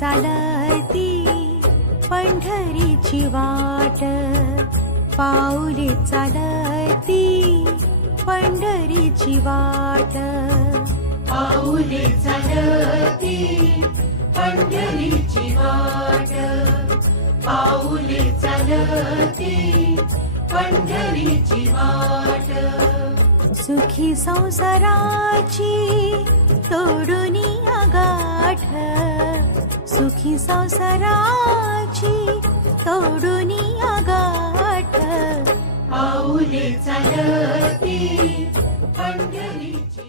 चालती पंढरीची वाट, पाऊले चालती पंढरीची वाट, पाऊले चालती पंढरीची वाट, पाऊले चालती पंढरीची वाट. सुखी संसाराची तोडूनी गाठ, सुखी संसाराची तोडूनी गाठ, पाऊले चालती पंढरीची